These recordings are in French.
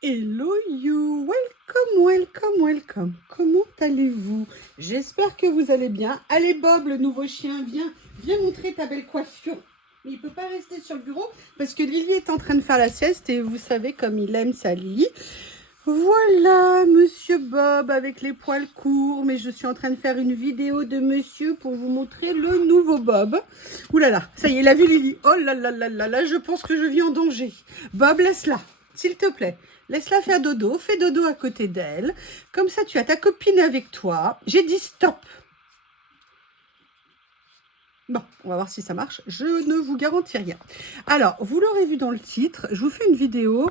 Hello you, welcome, welcome, welcome. Comment allez-vous? J'espère que vous allez bien. Allez Bob, le nouveau chien, viens montrer ta belle coiffure. Mais il peut pas rester sur le bureau parce que Lily est en train de faire la sieste et vous savez comme il aime sa Lily. Voilà, monsieur Bob avec les poils courts, mais je suis en train de faire une vidéo de monsieur pour vous montrer le nouveau Bob. Ouh là là, ça y est, il a vu Lily. Oh là là là là là, je pense que je vis en danger. Bob, laisse-la, s'il te plaît. Laisse-la faire dodo, fais dodo à côté d'elle. Comme ça, tu as ta copine avec toi. J'ai dit stop. Bon, on va voir si ça marche. Je ne vous garantis rien. Alors, vous l'aurez vu dans le titre, je vous fais une vidéo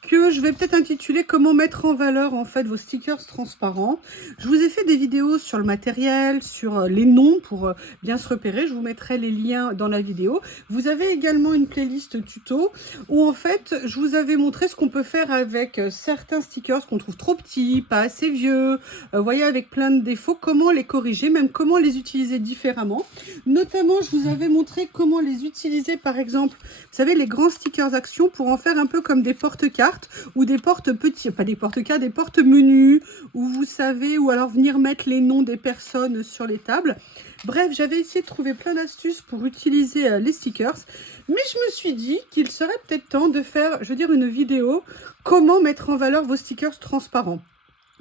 que je vais peut-être intituler comment mettre en valeur en fait vos stickers transparents. Je vous ai fait des vidéos sur le matériel, sur les noms pour bien se repérer. Je vous mettrai les liens dans la vidéo. Vous avez également une playlist tuto où en fait je vous avais montré ce qu'on peut faire avec certains stickers qu'on trouve trop petits, pas assez vieux, voyez, avec plein de défauts, comment les corriger, même comment les utiliser différemment. Notamment, je vous avais montré comment les utiliser, par exemple, vous savez, les grands stickers action pour en faire un peu comme des porte-cartes ou des porte-petits, pas des porte-cartes, des porte-menus, où vous savez, ou alors venir mettre les noms des personnes sur les tables. Bref, j'avais essayé de trouver plein d'astuces pour utiliser les stickers, mais je me suis dit qu'il serait peut-être temps de faire, je veux dire, une vidéo comment mettre en valeur vos stickers transparents.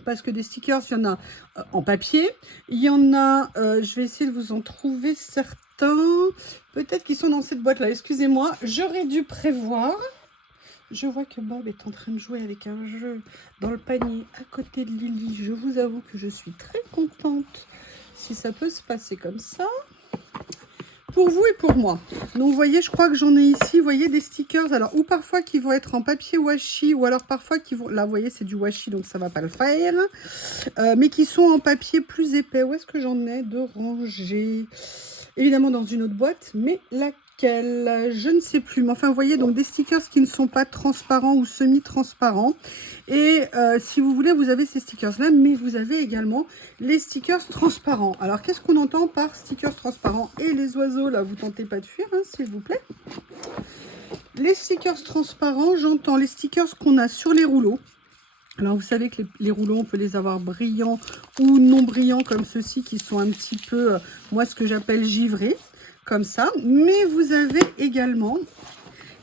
Parce que des stickers, il y en a en papier, il y en a, je vais essayer de vous en trouver certains, peut-être qu'ils sont dans cette boîte-là, excusez-moi, j'aurais dû prévoir. Je vois que Bob est en train de jouer avec un jeu dans le panier à côté de Lily. Je vous avoue que je suis très contente si ça peut se passer comme ça. Pour vous et pour moi. Donc, vous voyez, je crois que j'en ai ici, vous voyez, des stickers. Alors, ou parfois qui vont être en papier washi, ou alors parfois qui vont... Là, vous voyez, c'est du washi, donc ça va pas le faire. Mais qui sont en papier plus épais. Où est-ce que j'en ai de rangé? Évidemment, dans une autre boîte, mais laquelle? Je ne sais plus. Mais enfin, vous voyez, donc des stickers qui ne sont pas transparents ou semi-transparents. Et si vous voulez, vous avez ces stickers-là, mais vous avez également les stickers transparents. Alors, qu'est-ce qu'on entend par stickers transparents? Et les oiseaux, là, vous tentez pas de fuir, hein, s'il vous plaît. Les stickers transparents, j'entends les stickers qu'on a sur les rouleaux. Alors, vous savez que les rouleaux, on peut les avoir brillants ou non brillants, comme ceux-ci, qui sont un petit peu, moi, ce que j'appelle givrés, comme ça. Mais vous avez également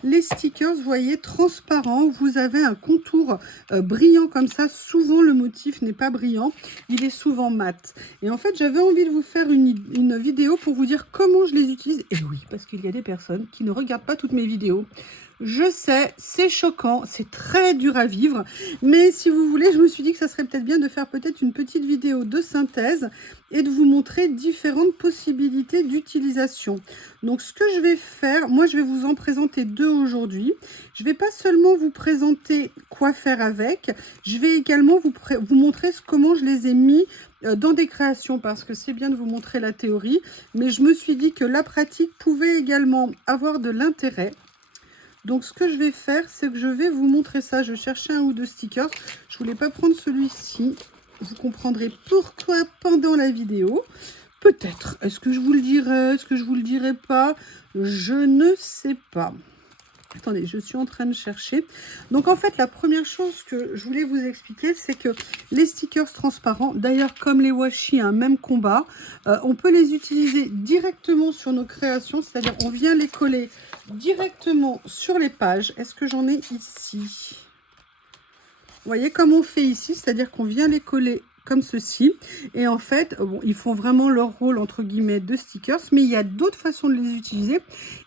les stickers, vous voyez, transparents. Vous avez un contour brillant comme ça. Souvent, le motif n'est pas brillant. Il est souvent mat. Et en fait, j'avais envie de vous faire une vidéo pour vous dire comment je les utilise. Et oui, parce qu'il y a des personnes qui ne regardent pas toutes mes vidéos. Je sais, c'est choquant, c'est très dur à vivre, mais si vous voulez, je me suis dit que ça serait peut-être bien de faire peut-être une petite vidéo de synthèse et de vous montrer différentes possibilités d'utilisation. Donc, ce que je vais faire, moi, je vais vous en présenter deux aujourd'hui. Je ne vais pas seulement vous présenter quoi faire avec, je vais également vous montrer comment je les ai mis dans des créations, parce que c'est bien de vous montrer la théorie, mais je me suis dit que la pratique pouvait également avoir de l'intérêt. Donc, ce que je vais faire, c'est que je vais vous montrer ça. Je cherchais un ou deux stickers. Je voulais pas prendre celui-ci. Vous comprendrez pourquoi pendant la vidéo. Peut-être. Est-ce que je vous le dirai? Est-ce que je vous le dirai pas? Je ne sais pas. Attendez, je suis en train de chercher. Donc, en fait, la première chose que je voulais vous expliquer, c'est que les stickers transparents, d'ailleurs, comme les washi, un même combat, on peut les utiliser directement sur nos créations, c'est-à-dire on vient les coller directement sur les pages. Est-ce que j'en ai ici? Vous voyez comme on fait ici, c'est-à-dire qu'on vient les coller comme ceci. Et en fait, bon, ils font vraiment leur rôle, entre guillemets, de stickers, mais il y a d'autres façons de les utiliser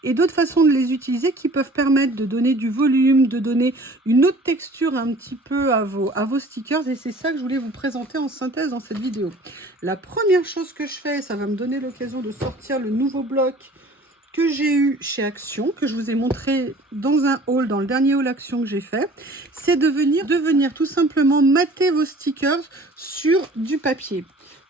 et d'autres façons de les utiliser qui peuvent permettre de donner du volume, de donner une autre texture un petit peu à vos stickers, et c'est ça que je voulais vous présenter en synthèse dans cette vidéo. La première chose que je fais, ça va me donner l'occasion de sortir le nouveau bloc que j'ai eu chez Action, que je vous ai montré dans un haul, dans le dernier haul Action que j'ai fait, c'est de venir tout simplement mater vos stickers sur du papier.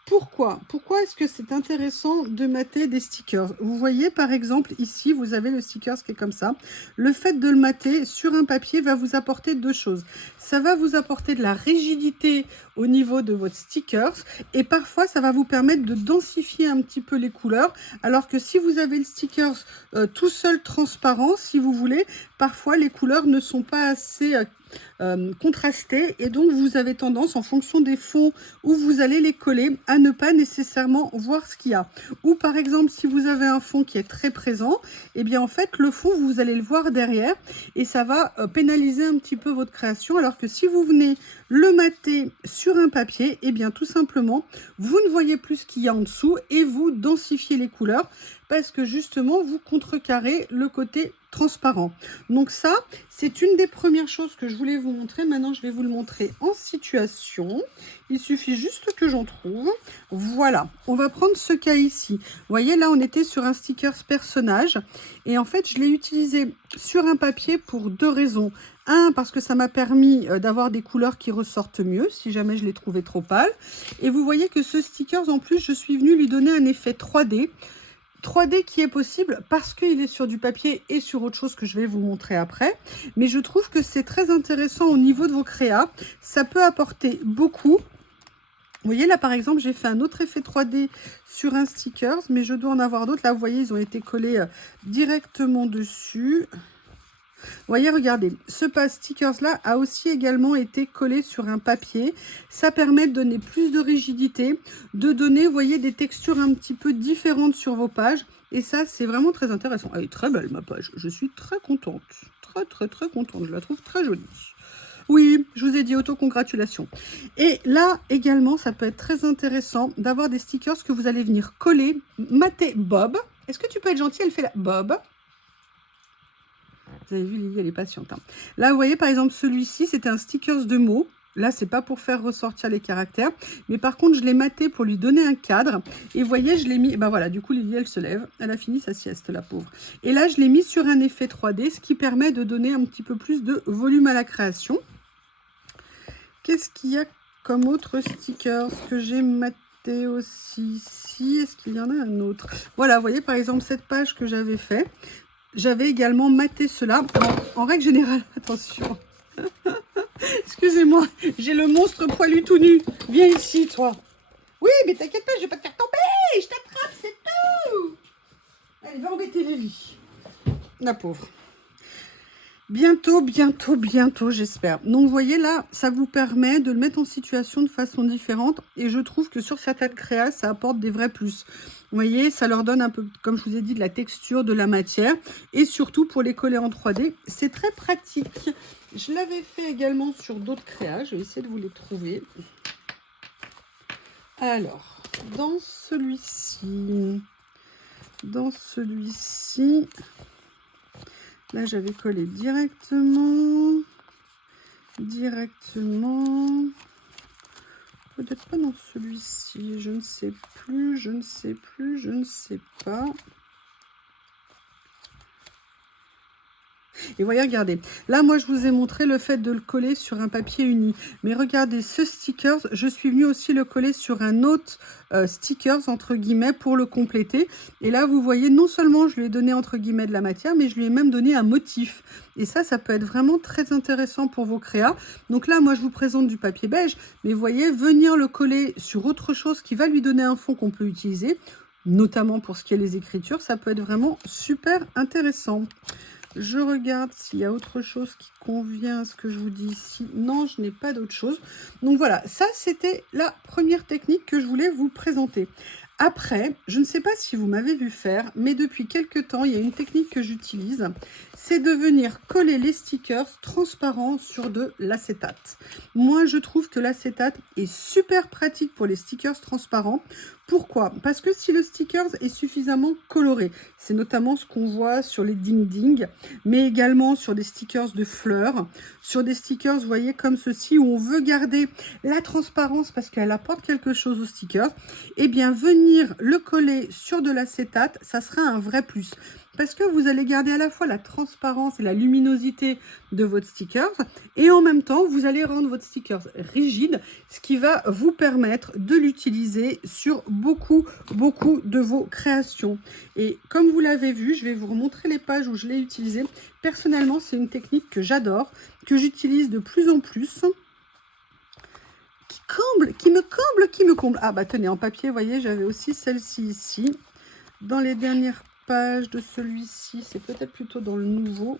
Pourquoi est-ce que c'est intéressant de mater des stickers? Vous voyez par exemple ici, vous avez le sticker qui est comme ça. Le fait de le mater sur un papier va vous apporter deux choses. Ça va vous apporter de la rigidité au niveau de votre stickers et parfois ça va vous permettre de densifier un petit peu les couleurs. Alors que si vous avez le sticker tout seul transparent, si vous voulez, parfois les couleurs ne sont pas assez contrastées et donc vous avez tendance, en fonction des fonds où vous allez les coller, à ne pas nécessairement voir ce qu'il y a. Ou par exemple, si vous avez un fond qui est très présent, et bien en fait le fond vous allez le voir derrière et ça va pénaliser un petit peu votre création, alors que si vous venez le mater sur un papier, et bien tout simplement vous ne voyez plus ce qu'il y a en dessous et vous densifiez les couleurs parce que justement vous contrecarrez le côté transparent. Donc ça, c'est une des premières choses que je voulais vous montrer. Maintenant, je vais vous le montrer en situation. Il suffit juste que j'en trouve. Voilà, on va prendre ce cas ici. Vous voyez, là, on était sur un sticker personnage. Et en fait, je l'ai utilisé sur un papier pour deux raisons. Un, parce que ça m'a permis d'avoir des couleurs qui ressortent mieux, si jamais je les trouvais trop pâles. Et vous voyez que ce sticker, en plus, je suis venue lui donner un effet 3D. 3D qui est possible parce qu'il est sur du papier et sur autre chose que je vais vous montrer après. Mais je trouve que c'est très intéressant au niveau de vos créas. Ça peut apporter beaucoup. Vous voyez, là, par exemple, j'ai fait un autre effet 3D sur un sticker, mais je dois en avoir d'autres. Là, vous voyez, ils ont été collés directement dessus. Vous voyez, regardez, ce stickers-là a aussi également été collé sur un papier. Ça permet de donner plus de rigidité, de donner, vous voyez, des textures un petit peu différentes sur vos pages. Et ça, c'est vraiment très intéressant. Elle est très belle, ma page. Je suis très contente. Très contente. Je la trouve très jolie. Oui, je vous ai dit auto-congratulations. Et là, également, ça peut être très intéressant d'avoir des stickers que vous allez venir coller, mater Bob. Est-ce que tu peux être gentil? Elle fait la Bob. Vous avez vu, Lily, elle est patiente. Hein. Là, vous voyez, par exemple, celui-ci, c'était un stickers de mots. Là, c'est pas pour faire ressortir les caractères. Mais par contre, je l'ai maté pour lui donner un cadre. Et vous voyez, je l'ai mis... Ben voilà, du coup, Lily, elle se lève. Elle a fini sa sieste, la pauvre. Et là, je l'ai mis sur un effet 3D, ce qui permet de donner un petit peu plus de volume à la création. Qu'est-ce qu'il y a comme autre stickers que j'ai maté aussi ici? Est-ce qu'il y en a un autre? Voilà, vous voyez, par exemple, cette page que j'avais fait. J'avais également maté cela. En règle générale, attention. Excusez-moi, j'ai le monstre poilu tout nu. Viens ici, toi. Oui, mais t'inquiète pas, je vais pas te faire tomber. Je t'attrape, c'est tout. Allez, va embêter Lily. La pauvre. Bientôt, j'espère. Donc, vous voyez, là, ça vous permet de le mettre en situation de façon différente. Et je trouve que sur certaines créas, ça apporte des vrais plus. Vous voyez, ça leur donne un peu, comme je vous ai dit, de la texture, de la matière. Et surtout, pour les coller en 3D, c'est très pratique. Je l'avais fait également sur d'autres créas. Je vais essayer de vous les trouver. Alors, dans celui-ci... Là, j'avais collé directement. Peut-être pas dans celui-ci. Je ne sais pas. Et voyez, regardez. Là, moi, je vous ai montré le fait de le coller sur un papier uni. Mais regardez, ce sticker, je suis venue aussi le coller sur un autre stickers, entre guillemets, pour le compléter. Et là, vous voyez, non seulement je lui ai donné, entre guillemets, de la matière, mais je lui ai même donné un motif. Et ça peut être vraiment très intéressant pour vos créas. Donc là, moi, je vous présente du papier beige. Mais vous voyez, venir le coller sur autre chose qui va lui donner un fond qu'on peut utiliser, notamment pour ce qui est les écritures, ça peut être vraiment super intéressant. Je regarde s'il y a autre chose qui convient à ce que je vous dis ici. Non, je n'ai pas d'autre chose. Donc voilà, ça c'était la première technique que je voulais vous présenter. Après, je ne sais pas si vous m'avez vu faire, mais depuis quelques temps, il y a une technique que j'utilise. C'est de venir coller les stickers transparents sur de l'acétate. Moi, je trouve que l'acétate est super pratique pour les stickers transparents. Pourquoi? Parce que si le sticker est suffisamment coloré, c'est notamment ce qu'on voit sur les ding-ding, mais également sur des stickers de fleurs, sur des stickers, vous voyez, comme ceci, où on veut garder la transparence parce qu'elle apporte quelque chose au sticker, et bien venir le coller sur de l'acétate, ça sera un vrai plus. Parce que vous allez garder à la fois la transparence et la luminosité de votre sticker, et en même temps, vous allez rendre votre sticker rigide, ce qui va vous permettre de l'utiliser sur beaucoup de vos créations. Et comme vous l'avez vu, je vais vous remontrer les pages où je l'ai utilisé. Personnellement, c'est une technique que j'adore, que j'utilise de plus en plus, qui me comble. Ah bah tenez, en papier, vous voyez, j'avais aussi celle-ci ici. Dans les dernières pages de celui-ci, c'est peut-être plutôt dans le nouveau,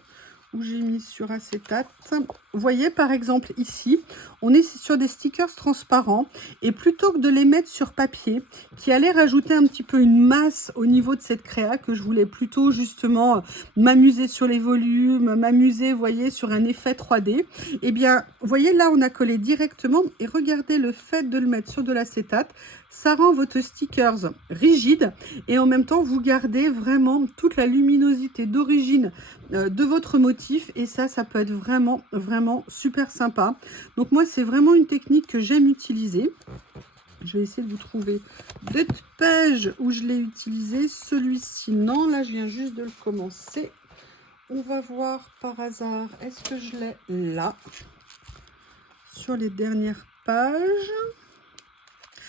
où j'ai mis sur acétate. Vous voyez, par exemple, ici, on est sur des stickers transparents. Et plutôt que de les mettre sur papier, qui allait rajouter un petit peu une masse au niveau de cette créa, que je voulais plutôt justement m'amuser sur les volumes, m'amuser, vous voyez, sur un effet 3D. Eh bien, vous voyez, là, on a collé directement. Et regardez, le fait de le mettre sur de l'acétate, ça rend votre stickers rigide. Et en même temps, vous gardez vraiment toute la luminosité d'origine de votre motif, et ça peut être vraiment super sympa. Donc moi, c'est vraiment une technique que j'aime utiliser. Je vais essayer de vous trouver d'autres pages où je l'ai utilisé. Celui-ci, non, là je viens juste de le commencer. On va voir par hasard, est-ce que je l'ai là sur les dernières pages?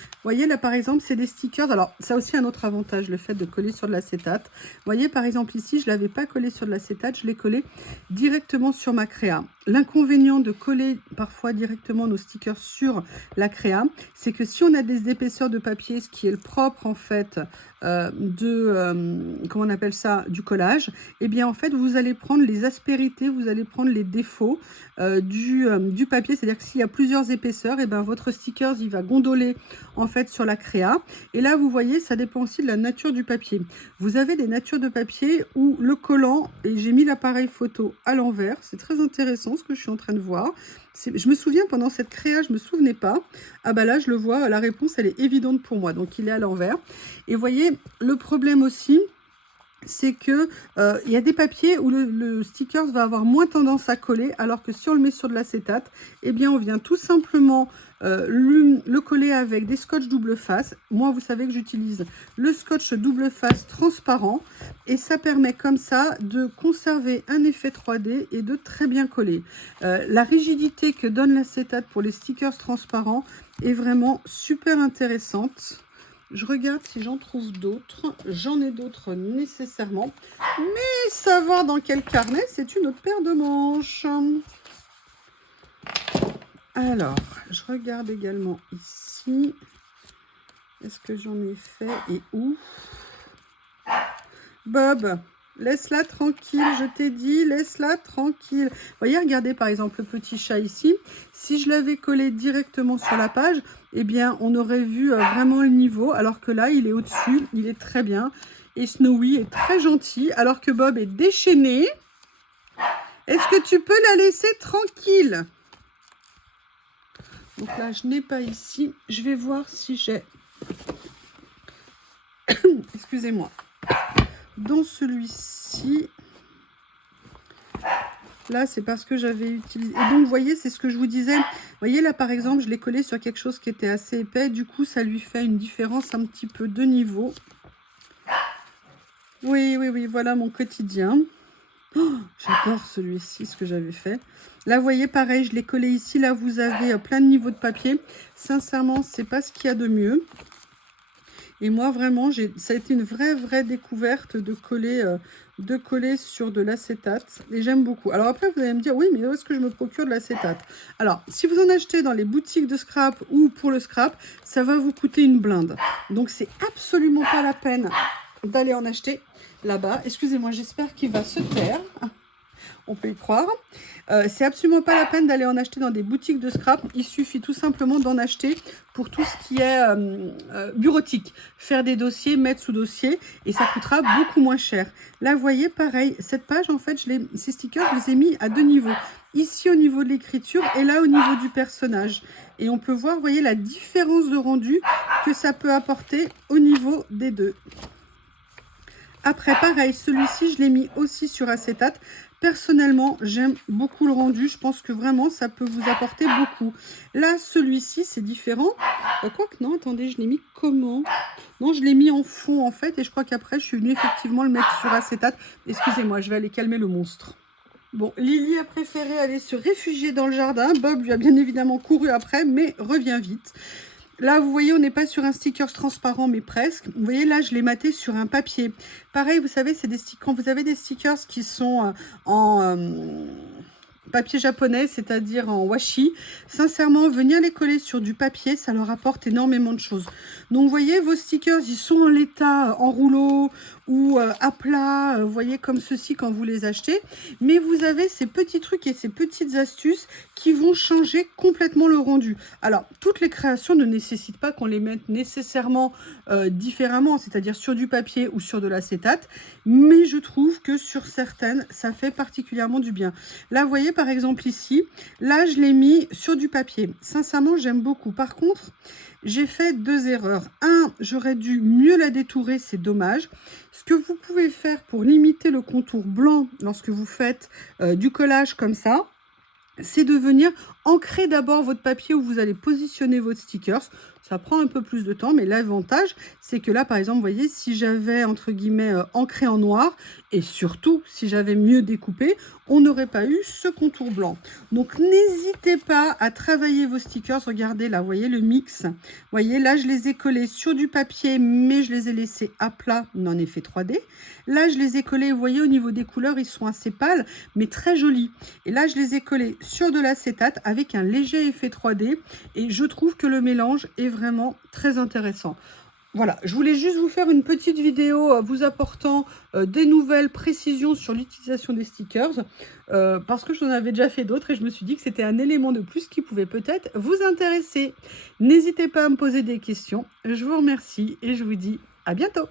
Vous voyez, là, par exemple, c'est des stickers. Alors, ça a aussi un autre avantage, le fait de coller sur de l'acétate. Vous voyez, par exemple, ici, je ne l'avais pas collé sur de l'acétate, je l'ai collé directement sur ma créa. L'inconvénient de coller parfois directement nos stickers sur la créa, c'est que si on a des épaisseurs de papier, ce qui est le propre, en fait, comment on appelle ça, du collage, eh bien, en fait, vous allez prendre les aspérités, vous allez prendre les défauts du papier. C'est-à-dire que s'il y a plusieurs épaisseurs, eh bien, votre sticker, il va gondoler en fait sur la créa. Et là, vous voyez, ça dépend aussi de la nature du papier. Vous avez des natures de papier où le collant, et j'ai mis l'appareil photo à l'envers, c'est très intéressant ce que je suis en train de voir. Je me souviens, pendant cette créa, je ne me souvenais pas. Ah bah là, je le vois, la réponse, elle est évidente pour moi. Donc, il est à l'envers. Et vous voyez, le problème aussi, c'est que il y a des papiers où le sticker va avoir moins tendance à coller, alors que si on le met sur de l'acétate, eh bien on vient tout simplement le coller avec des scotch double face. Moi, vous savez que j'utilise le scotch double face transparent, et ça permet comme ça de conserver un effet 3D et de très bien coller. La rigidité que donne l'acétate pour les stickers transparents est vraiment super intéressante. Je regarde si j'en trouve d'autres. J'en ai d'autres nécessairement. Mais savoir dans quel carnet, c'est une autre paire de manches. Alors, je regarde également ici. Est-ce que j'en ai fait et où? Bob, laisse-la tranquille, je t'ai dit, laisse-la tranquille. Vous voyez, regardez par exemple le petit chat ici. Si je l'avais collé directement sur la page, eh bien, on aurait vu vraiment le niveau, alors que là, il est au-dessus, il est très bien. Et Snowy est très gentil, alors que Bob est déchaîné. Est-ce que tu peux la laisser tranquille? Donc là, je n'ai pas ici. Je vais voir si j'ai... Excusez-moi. Dans celui-ci, là, c'est parce que j'avais utilisé... Et donc, vous voyez, c'est ce que je vous disais. Vous voyez, là, par exemple, je l'ai collé sur quelque chose qui était assez épais. Du coup, ça lui fait une différence un petit peu de niveau. Oui, oui, oui, voilà mon quotidien. Oh, j'adore celui-ci, ce que j'avais fait. Là, vous voyez, pareil, je l'ai collé ici. Là, vous avez plein de niveaux de papier. Sincèrement, c'est pas ce qu'il y a de mieux. Et moi, vraiment, ça a été une vraie découverte de coller sur de l'acétate. Et j'aime beaucoup. Alors après, vous allez me dire, oui, mais où est-ce que je me procure de l'acétate? Alors, si vous en achetez dans les boutiques de scrap ou pour le scrap, ça va vous coûter une blinde. Donc, c'est absolument pas la peine d'aller en acheter là-bas. Excusez-moi, j'espère qu'il va se taire. On peut y croire. C'est absolument pas la peine d'aller en acheter dans des boutiques de scrap. Il suffit tout simplement d'en acheter pour tout ce qui est bureautique. Faire des dossiers, mettre sous dossier, et ça coûtera beaucoup moins cher. Là, vous voyez, pareil, cette page, en fait, ces stickers, je les ai mis à deux niveaux. Ici, au niveau de l'écriture, et là, au niveau du personnage. Et on peut voir, vous voyez, la différence de rendu que ça peut apporter au niveau des deux. Après, pareil, celui-ci, je l'ai mis aussi sur acétate. Personnellement, j'aime beaucoup le rendu. Je pense que vraiment, ça peut vous apporter beaucoup. Là, celui-ci, c'est différent. Quoique, non, attendez, je l'ai mis comment? Non, je l'ai mis en fond, en fait. Et je crois qu'après, je suis venue effectivement le mettre sur acétate. Excusez-moi, je vais aller calmer le monstre. Bon, Lily a préféré aller se réfugier dans le jardin. Bob lui a bien évidemment couru après, mais revient vite. Là, vous voyez, on n'est pas sur un sticker transparent, mais presque. Vous voyez, là, je l'ai maté sur un papier. Pareil, vous savez, c'est des stickers. Quand vous avez des stickers qui sont en papier japonais, c'est-à-dire en washi, sincèrement, venir les coller sur du papier, ça leur apporte énormément de choses. Donc, vous voyez, vos stickers, ils sont en l'état, en rouleau, ou à plat, vous voyez, comme ceci quand vous les achetez. Mais vous avez ces petits trucs et ces petites astuces qui vont changer complètement le rendu. Alors, toutes les créations ne nécessitent pas qu'on les mette nécessairement différemment, c'est-à-dire sur du papier ou sur de l'acétate, mais je trouve que sur certaines, ça fait particulièrement du bien. Là, vous voyez, par exemple ici, là, je l'ai mis sur du papier. Sincèrement, j'aime beaucoup. Par contre, j'ai fait 2 erreurs. J'aurais dû mieux la détourer, c'est dommage. Ce que vous pouvez faire pour limiter le contour blanc lorsque vous faites du collage comme ça, c'est de venir ancrer d'abord votre papier où vous allez positionner votre stickers. Ça prend un peu plus de temps, mais l'avantage, c'est que là, par exemple, vous voyez, si j'avais, entre guillemets, ancré en noir, et surtout, si j'avais mieux découpé, on n'aurait pas eu ce contour blanc. Donc, n'hésitez pas à travailler vos stickers. Regardez là, vous voyez le mix. Vous voyez, là, je les ai collés sur du papier, mais je les ai laissés à plat en effet 3D. Là, je les ai collés, vous voyez, au niveau des couleurs, ils sont assez pâles, mais très jolis. Et là, je les ai collés sur de l'acétate avec un léger effet 3D. Et je trouve que le mélange est vraiment très intéressant. Voilà, je voulais juste vous faire une petite vidéo vous apportant des nouvelles précisions sur l'utilisation des stickers parce que j'en avais déjà fait d'autres et je me suis dit que c'était un élément de plus qui pouvait peut-être vous intéresser. N'hésitez pas à me poser des questions. Je vous remercie et je vous dis à bientôt.